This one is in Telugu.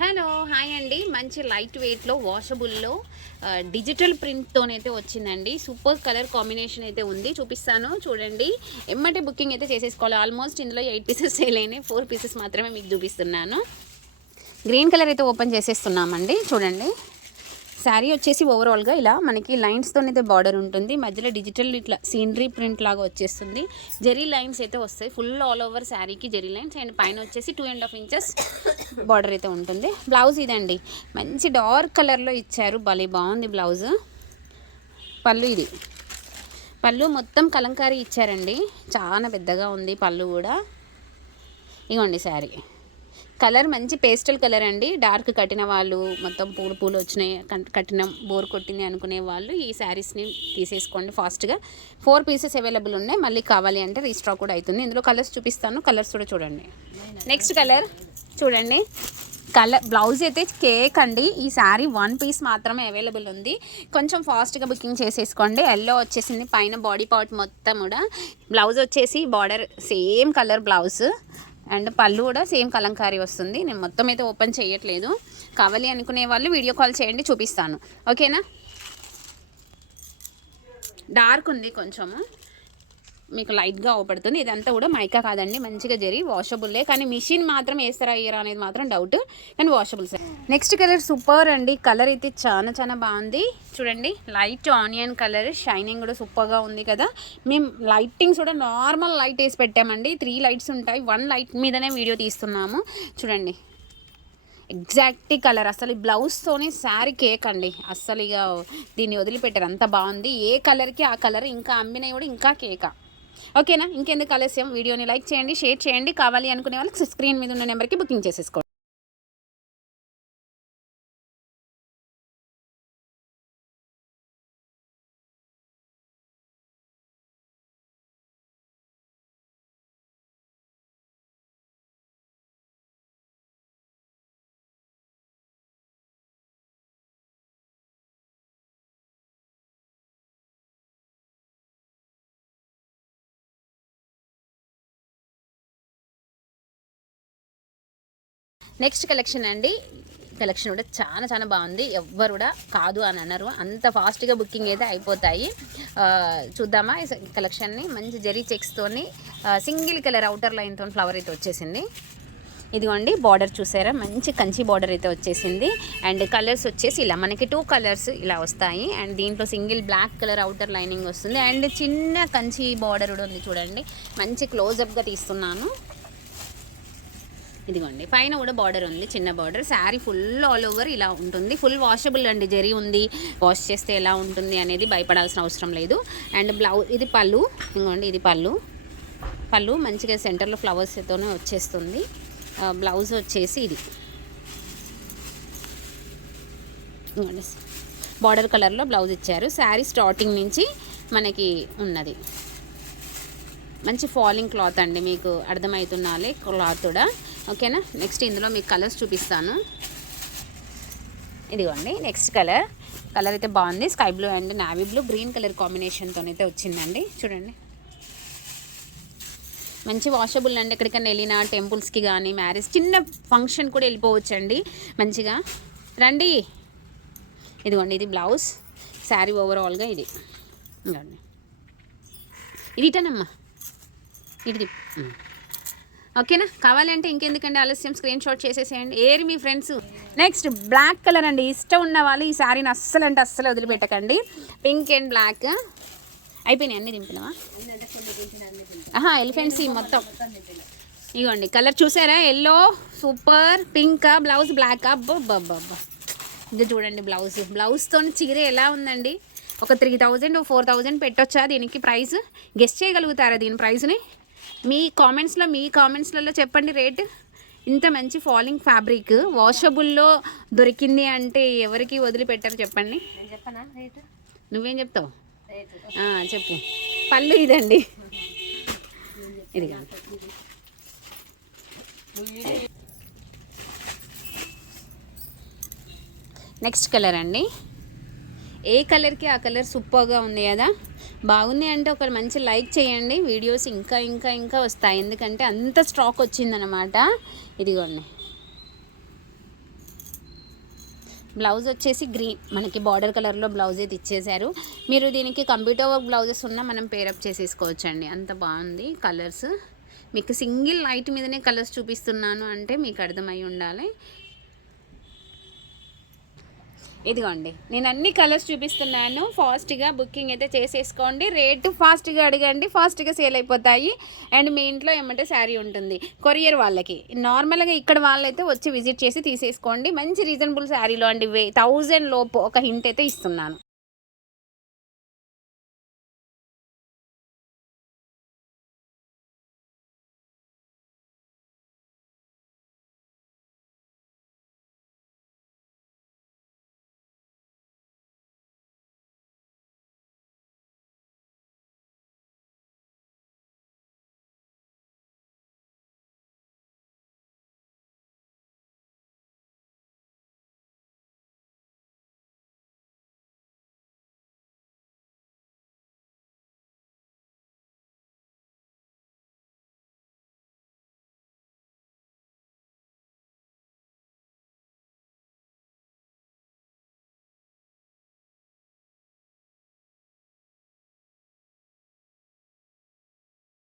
హలో హాయ్ అండి. మంచి లైట్ వెయిట్లో వాషబుల్లో డిజిటల్ ప్రింట్తోనైతే వచ్చిందండి. సూపర్ కలర్ కాంబినేషన్ అయితే ఉంది. చూపిస్తాను చూడండి. ఎమ్మటే బుకింగ్ అయితే చేసేసుకోవాలి. ఆల్మోస్ట్ ఇందులో ఎయిట్ పీసెస్ సేల్ అయినాయి. ఫోర్ పీసెస్ మాత్రమే మీకు చూపిస్తున్నాను. గ్రీన్ కలర్ అయితే ఓపెన్ చేసేస్తున్నామండి. చూడండి. శారీ వచ్చేసి ఓవరాల్గా ఇలా మనకి లైన్స్తో అయితే బార్డర్ ఉంటుంది. మధ్యలో డిజిటల్ ఇట్లా సీనరీ ప్రింట్ లాగా వచ్చేస్తుంది. జెరీ లైన్స్ అయితే వస్తాయి. ఫుల్ ఆల్ ఓవర్ శారీకి జెరీ లైన్స్ అండ్ పైన వచ్చేసి two and half inches border అయితే ఉంటుంది. బ్లౌజ్ ఇదండి. మంచి డార్క్ కలర్లో ఇచ్చారు. భలే బాగుంది బ్లౌజ్ పళ్ళు ఇది. పళ్ళు మొత్తం కలంకారీ ఇచ్చారండి. చాలా పెద్దగా ఉంది పళ్ళు కూడా. ఇగోండి శారీ. కలర్ మంచి పేస్టల్ కలర్ అండి. డార్క్ కట్టిన వాళ్ళు మొత్తం పూలు పూలు వచ్చినాయి. కట్టిన బోర్ కొట్టింది అనుకునే వాళ్ళు ఈ శారీస్ని తీసేసుకోండి ఫాస్ట్గా ఫోర్ పీసెస్ అవైలబుల్ ఉన్నాయి. మళ్ళీ కావాలి అంటే రీస్టాక్ కూడా అవుతుంది ఇందులో కలర్స్ చూపిస్తాను. కలర్స్ కూడా చూడండి. నెక్స్ట్ కలర్ చూడండి. కలర్ బ్లౌజ్ అయితే కేక్ అండి. ఈ శారీ వన్ పీస్ మాత్రమే అవైలబుల్ ఉంది. కొంచెం ఫాస్ట్గా బుకింగ్ చేసేసుకోండి. ఎల్లో వచ్చేసింది. పైన బాడీ పార్ట్ మొత్తం కూడా. బ్లౌజ్ వచ్చేసి border same colour blouse and పళ్ళు కూడా సేమ్ కలంకారీ వస్తుంది. నేను మొత్తం అయితే ఓపెన్ చేయట్లేదు. కావాలి అనుకునే వాళ్ళు వీడియో కాల్ చేయండి చూపిస్తాను. ఓకేనా? డార్క్ ఉంది కొంచెము. మీకు లైట్గా అవపడుతుంది. ఇదంతా కూడా మైకా కాదండి. మంచిగా జరి వాషబుల్లే కానీ మిషన్ మాత్రం వేస్తారా అయ్యారా అనేది మాత్రం డౌట్ కానీ washable sir next colour super అండి. కలర్ అయితే చాలా చాలా బాగుంది. చూడండి లైట్ ఆనియన్ కలర్ షైనింగ్ కూడా సూపర్గా ఉంది కదా. మేము లైటింగ్స్ కూడా నార్మల్ లైట్ వేసి పెట్టామండి. త్రీ లైట్స్ ఉంటాయి. వన్ లైట్ మీదనే వీడియో తీస్తున్నాము. చూడండి. ఎగ్జాక్ట్ కలర్ అసలు ఈ బ్లౌజ్తోనే శారీ కేక్ అండి. అస్సలు ఇక దీన్ని వదిలిపెట్టారు. అంత బాగుంది. ఏ కలర్కి ఆ కలర్ ఇంకా అమ్మినవి కూడా ఇంకా కేకా ఓకేనా? ఇంకెందుకు ఆలస్యం? వీడియోని లైక్ చేయండి షేర్ చేయండి. కావాలి అనుకునే వాళ్ళకి స్క్రీన్ మీద ఉన్న నెంబర్కి బుకింగ్ చేసేసుకోండి. నెక్స్ట్ కలెక్షన్ అండి. కలెక్షన్ కూడా చాలా చాలా బాగుంది. ఎవ్వరు కూడా కాదు అని అన్నారు అంత ఫాస్ట్గా బుకింగ్ అయితే అయిపోతాయి. చూద్దామా ఈ కలెక్షన్ని మంచి జెరీ చెక్స్తోని సింగిల్ కలర్ అవుటర్ లైన్తో ఫ్లవర్ అయితే వచ్చేసింది. ఇదిగోండి బార్డర్ చూసారా? మంచి కంచి బార్డర్ అయితే వచ్చేసింది. అండ్ కలర్స్ వచ్చేసి ఇలా మనకి టూ కలర్స్ ఇలా వస్తాయి. అండ్ దీంట్లో single black colour outer lining వస్తుంది. అండ్ చిన్న కంచి బార్డర్ కూడా ఉంది చూడండి. మంచి క్లోజప్గా తీస్తున్నాను. ఇదిగోండి పైన కూడా బార్డర్ ఉంది చిన్న border sari full all over ఇలా ఉంటుంది. ఫుల్ వాషబుల్ అండి జరీ ఉంది. వాష్ చేస్తే ఎలా ఉంటుంది అనేది భయపడాల్సిన అవసరం లేదు. అండ్ బ్లౌజ్ ఇది పళ్ళు. ఇదిగోండి ఇది పళ్ళు. పళ్ళు మంచిగా సెంటర్లో ఫ్లవర్స్తోనే వచ్చేస్తుంది. బ్లౌజ్ వచ్చేసి ఇది. ఇదిగోండి బార్డర్ కలర్లో బ్లౌజ్ ఇచ్చారు. శారీ స్టార్టింగ్ నుంచి మనకి ఉన్నది. మంచి ఫాలింగ్ క్లాత్ అండి మీకు అర్థమవుతున్నాలే క్లాత్ కూడా. ఓకేనా? నెక్స్ట్ ఇందులో మీకు కలర్స్ చూపిస్తాను. ఇదిగోండి నెక్స్ట్ కలర్ కలర్ అయితే బాగుంది. Sky blue and navy blue green colour కాంబినేషన్తో అయితే వచ్చిందండి. చూడండి. మంచి వాషబుల్ అండి. ఎక్కడికైనా వెళ్ళినా టెంపుల్స్కి కానీ మ్యారేజ్ చిన్న ఫంక్షన్ కూడా వెళ్ళిపోవచ్చండి. మంచిగా. రండి. ఇదిగోండి ఇది బ్లౌజ్ శారీ ఓవరాల్గా ఇది. ఇదిగోండి. ఇది ఇటనమ్మా. ఉమ్. ఓకేనా? కావాలంటే ఇంకెందుకండి ఆలస్యం? స్క్రీన్ షాట్ చేసేసేయండి. ఏరి మీ ఫ్రెండ్స్. నెక్స్ట్ బ్లాక్ కలర్ అండి. ఇష్టం ఉన్న వాళ్ళు ఈ శారీని అస్సలు అంటే అస్సలు వదిలిపెట్టకండి. Pink and black. అయిపోయినాయి అన్నీ దింపినావా? ఆహా ఎలిఫెంట్స్ మొత్తం. ఇగోండి కలర్ చూసారా? Yellow super pink blouse black. అబ్బబ్బబ్బబ్బా. ఇది చూడండి బ్లౌజ్. బ్లౌజ్తో చీర ఎలా ఉందండి? ఒక త్రీ థౌజండ్ ఫోర్ థౌజండ్ పెట్టొచ్చా దీనికి ప్రైస్? గెస్ట్ చేయగలుగుతారా దీని ప్రైస్ని? మీ కామెంట్స్లో మీ కామెంట్స్లలో చెప్పండి రేట్ ఇంత మంచి ఫాలింగ్ ఫ్యాబ్రిక్ వాషబుల్లో దొరికింది అంటే ఎవరికి వదిలిపెట్టారు చెప్పండి? నేను చెప్పనా రేటు నువ్వేం చెప్తావు? చెప్పు. పళ్ళు ఇదండి. ఇదిగా నెక్స్ట్ కలర్ అండి. ఏ కలర్కి ఆ కలర్ సూపర్గా ఉంది కదా? బాగుంది అంటే ఒక మంచి లైక్ చేయండి. వీడియోస్ ఇంకా ఇంకా ఇంకా వస్తాయి. ఎందుకంటే అంత స్టాక్ వచ్చిందనమాట ఇదిగోండి. బ్లౌజ్ వచ్చేసి గ్రీన్. మనకి బార్డర్ కలర్లో బ్లౌజ్ అయితే ఇచ్చేశారు. మీరు దీనికి కంప్యూటర్ వర్క్ బ్లౌజెస్ ఉన్నా మనం పేరప్ చేసేసుకోవచ్చండి. అంత బాగుంది కలర్స్. మీకు సింగిల్ లైట్ మీదనే కలర్స్ చూపిస్తున్నాను అంటే మీకు అర్థమై ఉండాలి. ఇదిగోండి నేను అన్ని కలర్స్ చూపిస్తున్నాను. ఫాస్ట్గా బుకింగ్ అయితే చేసేసుకోండి. రేటు ఫాస్ట్గా అడగండి. ఫాస్ట్గా సేల్ అయిపోతాయి. అండ్ మీ ఇంట్లో ఏమంటే శారీ ఉంటుంది. కొరియర్ వాళ్ళకి. నార్మల్గా ఇక్కడ వాళ్ళైతే వచ్చి విజిట్ చేసి తీసేసుకోండి. మంచి రీజనబుల్ శారీలో అండి వే థౌజండ్ లోపు ఒక హింట్ అయితే ఇస్తున్నాను.